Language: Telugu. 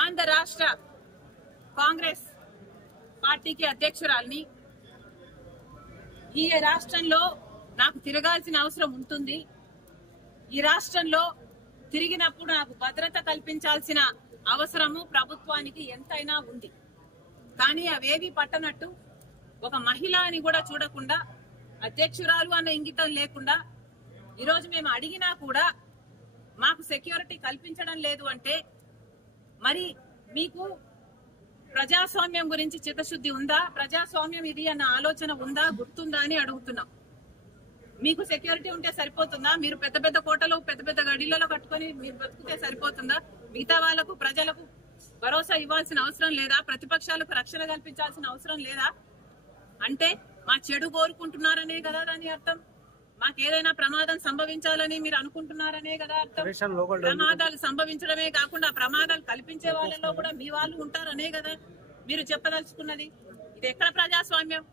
ఆంధ్ర రాష్ట్ర కాంగ్రెస్ పార్టీకి అధ్యక్షురాలిని. ఈ రాష్ట్రంలో నాకు తిరగాల్సిన అవసరం ఉంటుంది. ఈ రాష్ట్రంలో తిరిగినప్పుడు నాకు భద్రత కల్పించాల్సిన అవసరము ప్రభుత్వానికి ఎంతైనా ఉంది. కానీ అవేవి పట్టనట్టు ఒక మహిళ అని కూడా చూడకుండా, అధ్యక్షురాలు అన్న ఇంగితం లేకుండా ఈరోజు మేము అడిగినా కూడా మాకు సెక్యూరిటీ కల్పించడం లేదు అంటే మరి మీకు ప్రజాస్వామ్యం గురించి చిత్తశుద్ధి ఉందా? ప్రజాస్వామ్యం ఇది అన్న ఆలోచన ఉందా, గుర్తుందా అని అడుగుతున్నాం. మీకు సెక్యూరిటీ ఉంటే సరిపోతుందా? మీరు పెద్ద పెద్ద కోటలు పెద్ద పెద్ద గడిలలో కట్టుకొని మీరు బతుకుతే సరిపోతుందా? మిగతా వాళ్లకు ప్రజలకు భరోసా ఇవ్వాల్సిన అవసరం లేదా? ప్రతిపక్షాలకు రక్షణ కల్పించాల్సిన అవసరం లేదా? అంటే మా చెడు కోరుకుంటున్నారనే కదా దాని అర్థం. మాకేదైనా ప్రమాదం సంభవించాలని మీరు అనుకుంటున్నారనే కదా అర్థం. ప్రమాదాలు సంభవించడమే కాకుండా ప్రమాదాలు కల్పించే వాళ్ళలో కూడా మీ వాళ్ళు ఉంటారనే కదా మీరు చెప్పదలుచుకున్నది. ఇది ఎక్కడ ప్రజాస్వామ్యం?